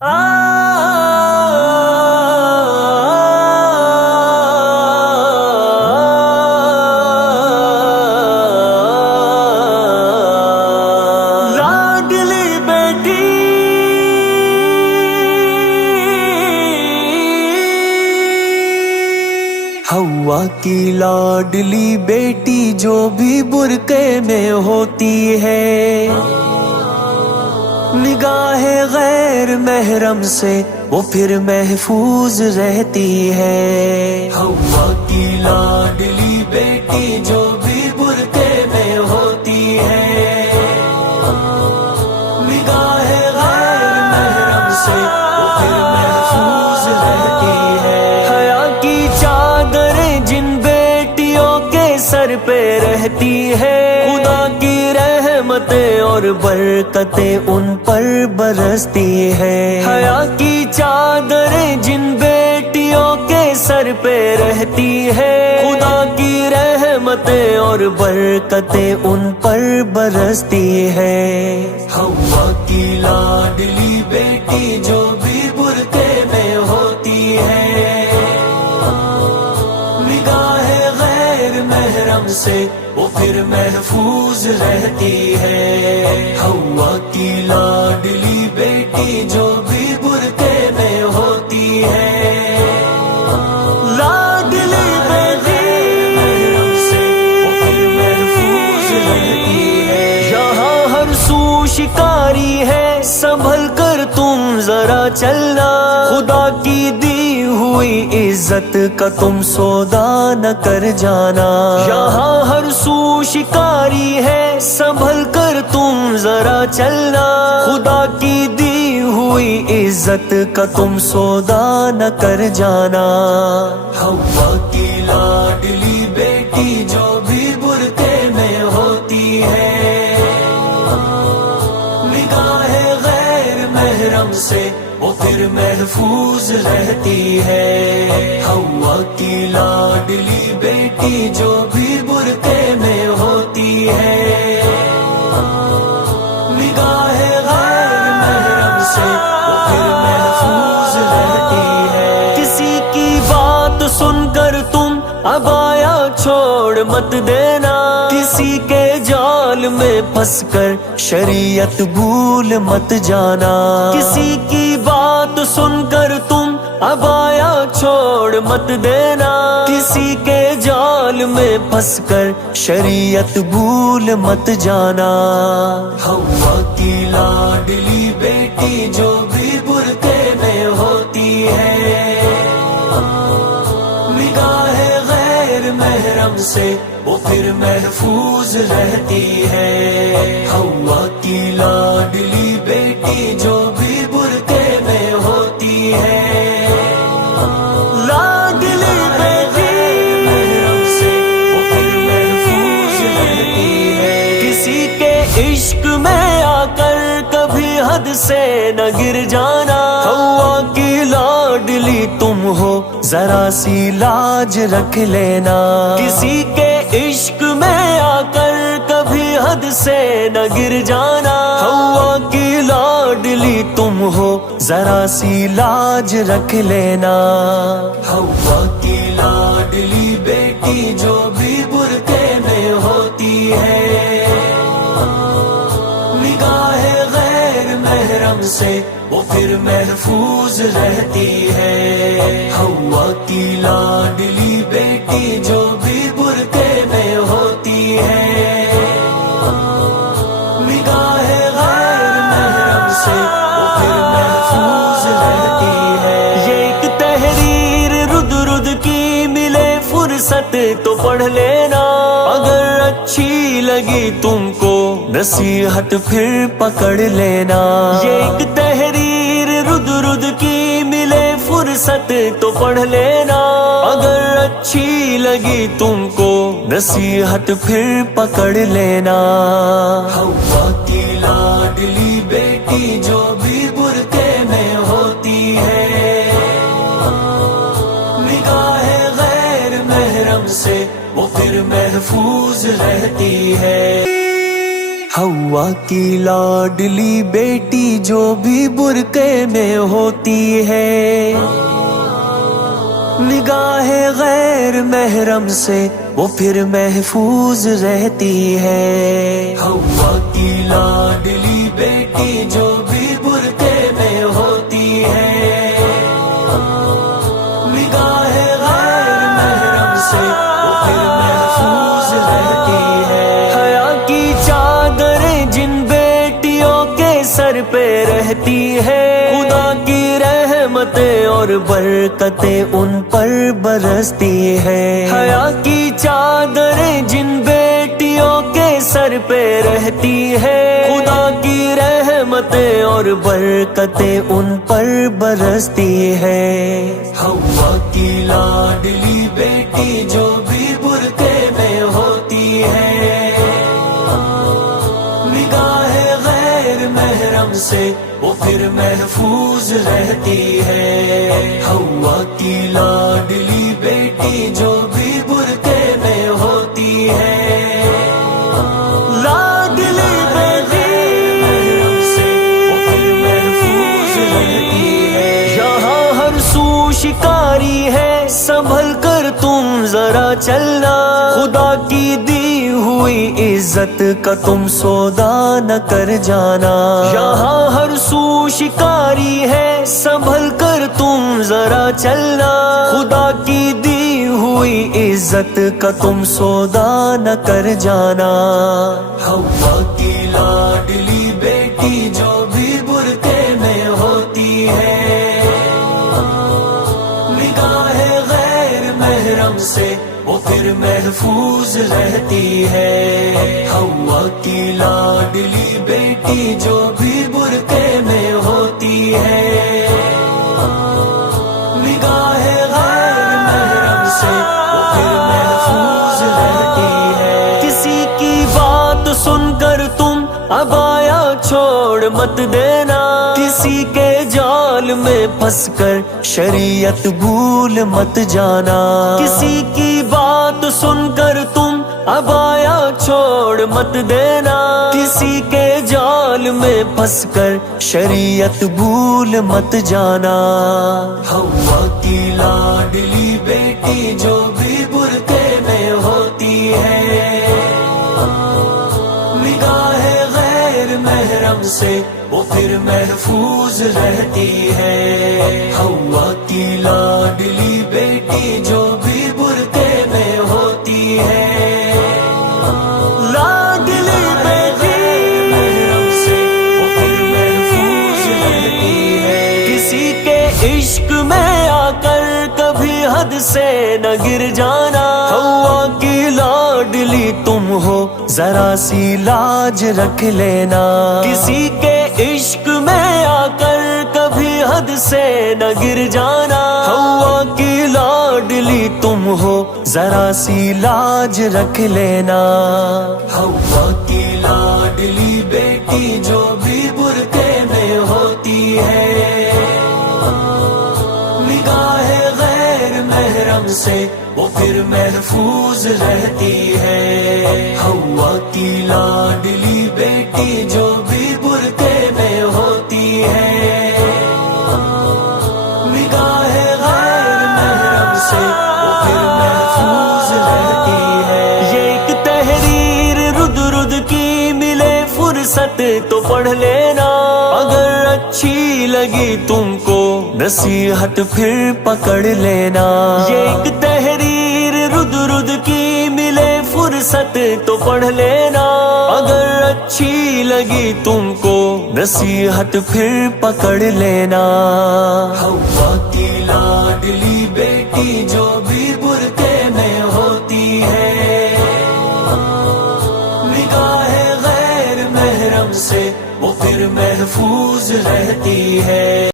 लाडली बेटी हवा की लाडली बेटी जो भी बुरके में होती है, निगाहे गैर महरम से वो फिर महफूज रहती है। हवा की लाडली बेटी जो भी बुरके में होती है, निगाहे गैर महरम से वो फिर महफूज रहती है। हया की चादरें जिन बेटियों के सर पे रहती है, खुदा की रहमतें और बरकतें उन पर बरसती है। हया की चादरें जिन बेटियों के सर पे रहती है, खुदा की रहमतें और बरकतें उन पर बरसती है। हवा की लाडली बेटी जो भी बुरके में होती है, निगाहे गैर महरम से वो फिर महफूज रहती है। हवा की लाडली बेटी जो भी बुरके में होती है, लाडली बेटी महरम से वो फिर महफूज रहती है। यहाँ हर सू शिकारी है, संभल कर तुम जरा चलना, खुदा की दी हुई इज्जत का तुम सौदा न कर जाना। यहाँ हर सू शिकारी है, संभल कर तुम जरा चलना, खुदा की दी हुई इज्जत का तुम सौदा न कर जाना। हवा की लाडली बेटी जो भी बुरके में होती है, निगाहे गैर महरम से वो फिर महफूज रहती है। हवा की लाडली बेटी जो भी बुरके में होती है, निगाहे गैर महरम से वो फिर महफूज रहती है। किसी की बात सुनकर तुम अबाया छोड़ मत देना, किसी के जाल में फंसकर शरीयत भूल मत जाना। किसी की बात सुनकर तुम अबाया छोड़ मत देना, किसी के जाल में फंसकर शरीयत भूल मत जाना। हवा की लाडली बेटी जो भी बुरके में होती है, निगाहे गैर महरम से वो फिर महफूज रहती है। हवा की लाडली बेटी जो भी बुरके में होती है, लाडली बेटी महरम से वो फिर महफूज रहती है। किसी के इश्क में आकर कभी हद से न गिर जाना, हवा की लाडली तुम हो जरा सी लाज रख लेना। किसी के इश्क में आकर कभी हद से न गिर जाना, हवा की लाडली तुम हो जरा सी लाज रख लेना। हवा की लाडली बेटी जो भी बुरके में होती है, निगाहे गैर महरम से वो फिर महफूज रहती है। हवा की लाडली बेटी जो भी बुरके में होती है, निगाहे गैर महरम से वो फिर महफूज रहती है। ये एक तहरीर रुद रुद की मिले फुर्सत तो पढ़ लेना, अगर अच्छी लगी तुमको नसीहत फिर पकड़ लेना। ये एक तहरीर रुद रुद की मिले फुर्सत तो पढ़ लेना, अगर अच्छी लगी तुमको नसीहत फिर पकड़ लेना। हवा की लाडली बेटी जो भी बुरके में होती है, निगाहे गैर महरम से वो फिर महफूज रहती है। ہوا کی لاڈلی بیٹی جو بھی برقعے میں ہوتی ہے، نگاہ غیر محرم سے وہ پھر محفوظ رہتی ہے۔ ہوا کی لاڈلی بیٹی جو بھی برقعے میں ہوتی ہے، نگاہ غیر محرم سے وہ پھر محفوظ رہتی ہے۔ حیا کی چادریں جن بیٹیوں کے سر پہ رہتی ہے، خدا کی رحمتیں اور برکتیں ان پر برستی ہے۔ حیا کی چادریں جن بیٹیوں کے سر پہ رہتی ہے، خدا کی رحمتیں اور برکتیں ان پر برستی ہے۔ ہوا کی لاڈلی بیٹی جو بھی برقعے میں ہوتی ہے، نگاہ غیر محرم سے وہ پھر محفوظ رہتی ہے۔ ہوا کی لاڈلی بیٹی جو بھی برقعے میں ہوتی ہے، لاڈلی بیٹی محرم سے وہ پھر محفوظ رہتی ہے۔ یہاں ہر سو شکاری ہے، سنبھل کر تم ذرا چلنا، خدا کی دی ہوئی عزت کا تم سودا نہ کر جانا۔ یہاں ہر سو شکاری ہے، سنبھل کر تم ذرا چلنا، خدا کی دی ہوئی عزت کا تم سودا نہ کر جانا۔ ہوا کی لاڈلی بیٹی جو بھی برقعے میں ہوتی ہے، نگاہ غیر محرم سے وہ پھر محفوظ رہتی ہے۔ ہوا کی لاڈلی بیٹی جو بھی برقعے میں ہوتی ہے، نگاہ غیر محرم سے وہ پھر محفوظ رہتی ہے۔ کسی کی بات سن کر تم عبایا چھوڑ مت دینا، کسی کے جال میں پھنس کر شریعت بھول مت جانا۔ کسی کی بات سن کر تم عبایا چھوڑ مت دینا، کسی کے جال میں پھنس کر شریعت بھول مت جانا۔ ہوا کی لاڈلی بیٹی جو بھی برقعے میں ہوتی ہے، نگاہ غیر محرم سے وہ پھر محفوظ رہتی ہے۔ ہوا کی لاڈلی بیٹی جو بھی برقعے میں ہوتی ہے، لاڈلی بیٹی محرم سے وہ پھر محفوظ رہتی ہے۔ کسی کے عشق میں آ کر کبھی حد سے نہ گر جانا، ہوا کی لاڈلی تم ہو ذرا سی لاج رکھ لینا۔ کسی کے عشق میں آ کر کبھی حد سے نہ گر جانا، ہوا کی لاڈلی تم ہو ذرا سی لاج رکھ لینا۔ ہوا کی لاڈلی بیٹی جو بھی برقعے میں ہوتی ہے، نگاہ غیر محرم سے وہ پھر محفوظ رہتی ہے۔ ہوا کی لاڈلی بیٹی جو بھی برقعے میں ہوتی ہے، نگاہ غیر محرم سے وہ پھر محفوظ رہتی ہے۔ یہ ایک تحریر رد رد کی ملے فرصت تو پڑھ لینا، اگر اچھی لگی تم کو نصیحت پھر پکڑ لینا۔ یہ ایک تحریر رد رد کی ملے فرصت تو پڑھ لینا، اگر اچھی لگی تم کو نصیحت پھر پکڑ لینا۔ ہوا کی لاڈلی بیٹی جو بھی برقعے میں ہوتی ہے، نگاہ غیر محرم سے وہ پھر محفوظ رہتی ہے۔